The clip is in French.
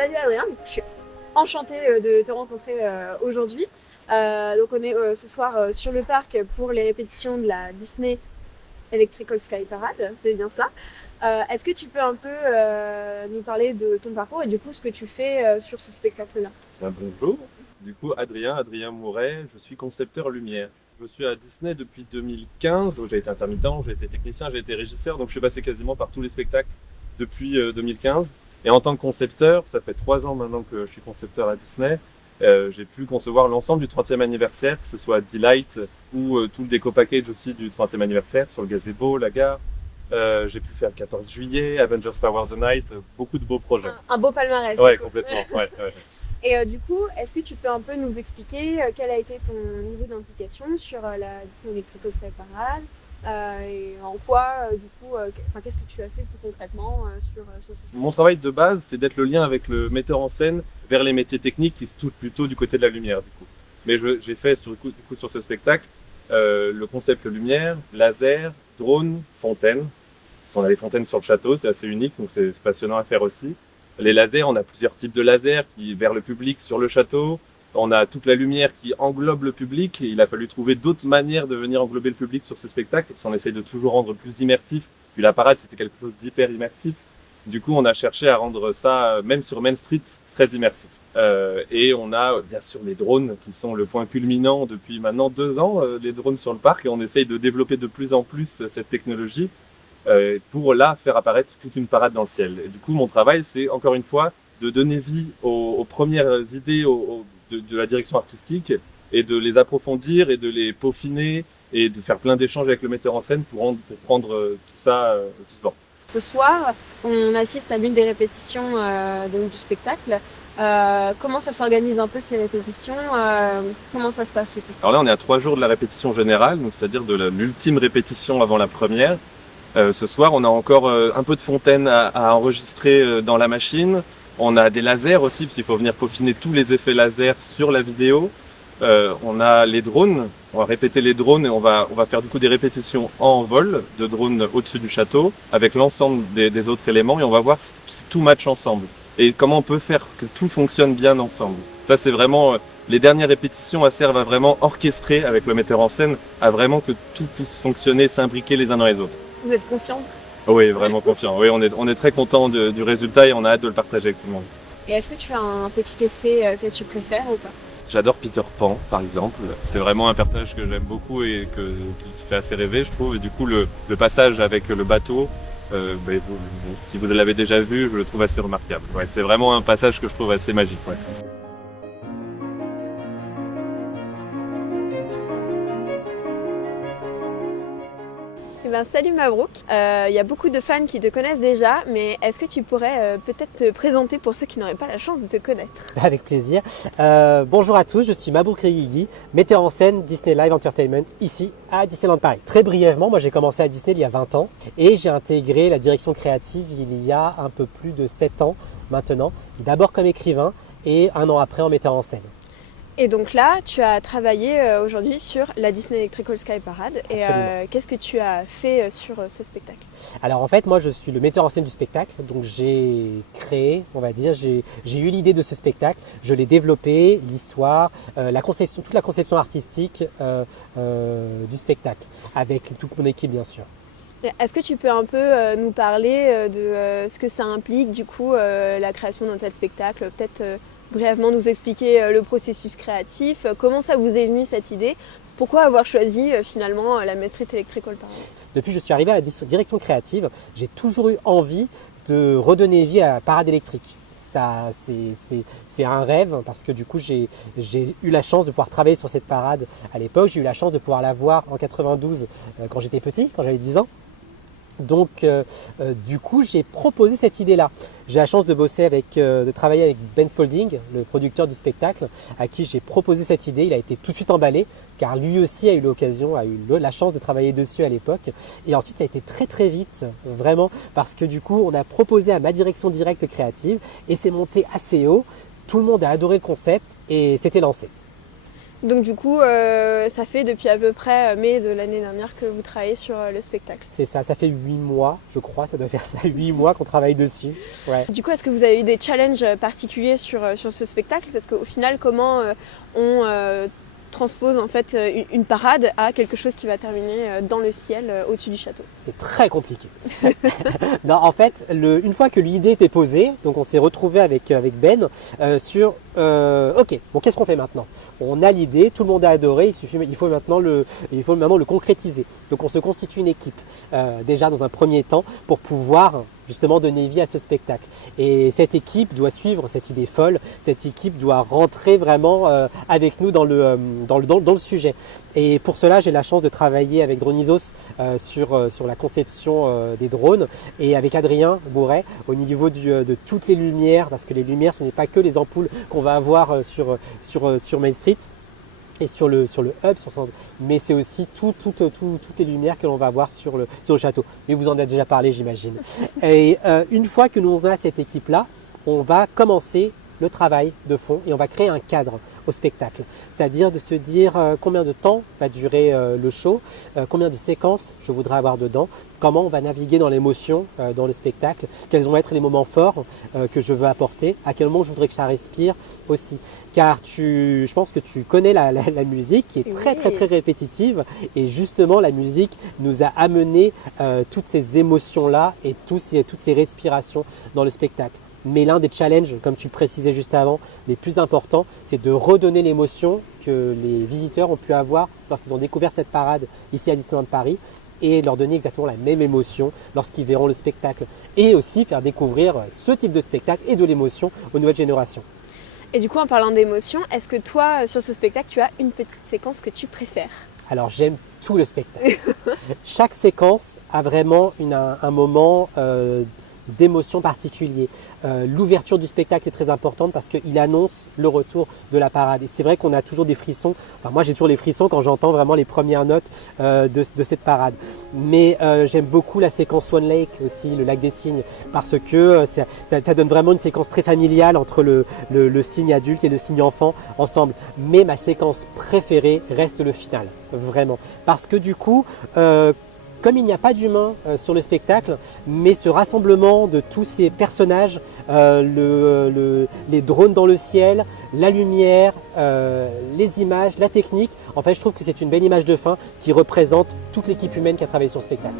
Salut Adrien, je suis enchantée de te rencontrer aujourd'hui. Donc on est ce soir sur le parc pour les répétitions de la Disney Electrical Sky Parade, c'est bien ça. Est-ce que tu peux un peu nous parler de ton parcours et du coup ce que tu fais sur ce spectacle-là? Bonjour, du coup Adrien Mouret, je suis concepteur lumière. Je suis à Disney depuis 2015, où j'ai été intermittent, j'ai été technicien, j'ai été régisseur, donc je suis passé quasiment par tous les spectacles depuis 2015. Et en tant que concepteur, ça fait 3 ans maintenant que je suis concepteur à Disney, j'ai pu concevoir l'ensemble du 30e anniversaire, que ce soit Delight ou tout le déco package aussi du 30e anniversaire sur le gazebo, la gare. J'ai pu faire le 14 juillet, Avengers Power the Night, beaucoup de beaux projets. Un beau palmarès. Ouais, complètement. Ouais. Et du coup, est-ce que tu peux un peu nous expliquer quel a été ton niveau d'implication sur la Disney Electrical Sky Parade et en quoi, qu'est-ce que tu as fait plus concrètement sur ce Mon travail de base, c'est d'être le lien avec le metteur en scène vers les métiers techniques qui se touchent plutôt du côté de la lumière, du coup. Mais j'ai fait sur ce spectacle le concept lumière, laser, drone, fontaine. On a des fontaines sur le château, c'est assez unique, donc c'est passionnant à faire aussi. Les lasers, on a plusieurs types de lasers qui vers le public sur le château. On a toute la lumière qui englobe le public. Et il a fallu trouver d'autres manières de venir englober le public sur ce spectacle, parce qu'on essaye de toujours rendre plus immersif. Puis la parade, c'était quelque chose d'hyper immersif. Du coup, on a cherché à rendre ça, même sur Main Street, très immersif. Et on a bien sûr les drones qui sont le point culminant depuis maintenant 2 ans, les drones sur le parc. Et on essaye de développer de plus en plus cette technologie. Pour là faire apparaître toute une parade dans le ciel. Et du coup, mon travail, c'est encore une fois de donner vie aux premières idées de la direction artistique et de les approfondir et de les peaufiner et de faire plein d'échanges avec le metteur en scène pour prendre tout ça vivant. Ce soir, on assiste à l'une des répétitions du spectacle. Comment ça s'organise un peu ces répétitions? Comment ça se passe? Alors là, on est à 3 jours de la répétition générale, donc c'est-à-dire de l'ultime répétition avant la première. Ce soir, on a encore un peu de fontaine à enregistrer dans la machine. On a des lasers aussi, parce qu'il faut venir peaufiner tous les effets laser sur la vidéo. On a les drones. On va répéter les drones et on va faire du coup des répétitions en vol de drones au-dessus du château avec l'ensemble des autres éléments et on va voir si tout match ensemble et comment on peut faire que tout fonctionne bien ensemble. Ça, c'est vraiment les dernières répétitions servent à vraiment orchestrer avec le metteur en scène, à vraiment que tout puisse fonctionner, s'imbriquer les uns dans les autres. Vous êtes confiant? Oui, vraiment confiant. Oui, on est très content du résultat et on a hâte de le partager avec tout le monde. Et est-ce que tu as un petit effet que tu préfères ou pas? J'adore Peter Pan, par exemple. C'est vraiment un personnage que j'aime beaucoup et qui fait assez rêver, je trouve. Et du coup, le passage avec le bateau, si vous l'avez déjà vu, je le trouve assez remarquable. Ouais, c'est vraiment un passage que je trouve assez magique. Ouais. Salut Mabrouk, il y a beaucoup de fans qui te connaissent déjà, mais est-ce que tu pourrais peut-être te présenter pour ceux qui n'auraient pas la chance de te connaître? Avec plaisir. Bonjour à tous, je suis Mabrouk Reguigui, metteur en scène Disney Live Entertainment ici à Disneyland Paris. Très brièvement, moi j'ai commencé à Disney il y a 20 ans et j'ai intégré la direction créative il y a un peu plus de 7 ans maintenant, d'abord comme écrivain et 1 an après en metteur en scène. Et donc là, tu as travaillé aujourd'hui sur la Disney Electrical Sky Parade. Et qu'est-ce que tu as fait sur ce spectacle? Alors en fait, moi je suis le metteur en scène du spectacle. Donc j'ai créé, on va dire, j'ai eu l'idée de ce spectacle. Je l'ai développé, l'histoire, toute la conception artistique du spectacle, avec toute mon équipe bien sûr. Est-ce que tu peux un peu nous parler de ce que ça implique du coup la création d'un tel spectacle? Peut-être brièvement nous expliquer le processus créatif, comment ça vous est venu cette idée? Pourquoi avoir choisi finalement la Main Street Electrical Parade? Depuis que je suis arrivé à la direction créative, j'ai toujours eu envie de redonner vie à la parade électrique. Ça, c'est un rêve parce que du coup j'ai eu la chance de pouvoir travailler sur cette parade à l'époque. J'ai eu la chance de pouvoir la voir en 92 quand j'étais petit, quand j'avais 10 ans. Donc du coup j'ai proposé cette idée-là. J'ai la chance de travailler avec Ben Spalding, le producteur du spectacle, à qui j'ai proposé cette idée. Il a été tout de suite emballé car lui aussi a eu la chance de travailler dessus à l'époque. Et ensuite ça a été très très vite, vraiment, parce que du coup on a proposé à ma direction directe créative et c'est monté assez haut. Tout le monde a adoré le concept et c'était lancé. Donc du coup, ça fait depuis à peu près mai de l'année dernière que vous travaillez sur le spectacle. C'est ça, ça fait 8 mois, je crois, ça doit faire ça, 8 mois qu'on travaille dessus. Ouais. Du coup, est-ce que vous avez eu des challenges particuliers sur ce spectacle? Parce qu'au final, comment on transpose en fait une parade à quelque chose qui va terminer dans le ciel au-dessus du château? C'est très compliqué. Non, en fait, une fois que l'idée était posée, donc on s'est retrouvé avec Ben sur ok, bon, qu'est-ce qu'on fait maintenant? On a l'idée, tout le monde a adoré, il faut maintenant le concrétiser. Donc on se constitue une équipe déjà dans un premier temps pour pouvoir justement donner vie à ce spectacle. Et cette équipe doit suivre cette idée folle, cette équipe doit rentrer vraiment avec nous dans le sujet. Et pour cela, j'ai la chance de travailler avec Dronisos sur la conception des drones et avec Adrien Bourret au niveau de toutes les lumières, parce que les lumières, ce n'est pas que les ampoules qu'on va avoir sur Main Street et sur le hub, mais c'est aussi toutes les lumières que l'on va avoir sur le château. Mais vous en avez déjà parlé, j'imagine. Et une fois que nous avons cette équipe-là, on va commencer le travail de fond et on va créer un cadre au spectacle. C'est-à-dire de se dire combien de temps va durer le show, combien de séquences je voudrais avoir dedans, comment on va naviguer dans l'émotion dans le spectacle, quels vont être les moments forts que je veux apporter, à quel moment je voudrais que ça respire aussi. Car je pense que tu connais la musique qui est très répétitive et justement la musique nous a amené toutes ces émotions-là et toutes ces respirations dans le spectacle. Mais l'un des challenges, comme tu le précisais juste avant, les plus importants, c'est de redonner l'émotion que les visiteurs ont pu avoir lorsqu'ils ont découvert cette parade ici à Disneyland Paris et leur donner exactement la même émotion lorsqu'ils verront le spectacle. Et aussi faire découvrir ce type de spectacle et de l'émotion aux nouvelles générations. Et du coup, en parlant d'émotion, est-ce que toi, sur ce spectacle, tu as une petite séquence que tu préfères? Alors j'aime tout le spectacle. Chaque séquence a vraiment un moment d'émotion particulier. L'ouverture du spectacle est très importante parce qu'il annonce le retour de la parade. Et c'est vrai qu'on a toujours des frissons. Enfin, moi, j'ai toujours les frissons quand j'entends vraiment les premières notes de cette parade. Mais j'aime beaucoup la séquence Swan Lake aussi, le lac des cygnes, parce que ça donne vraiment une séquence très familiale entre le cygne adulte et le cygne enfant ensemble. Mais ma séquence préférée reste le final, vraiment. Parce que du coup, comme il n'y a pas d'humain sur le spectacle, mais ce rassemblement de tous ces personnages, les drones dans le ciel, la lumière, les images, la technique, en fait je trouve que c'est une belle image de fin qui représente toute l'équipe humaine qui a travaillé sur le spectacle.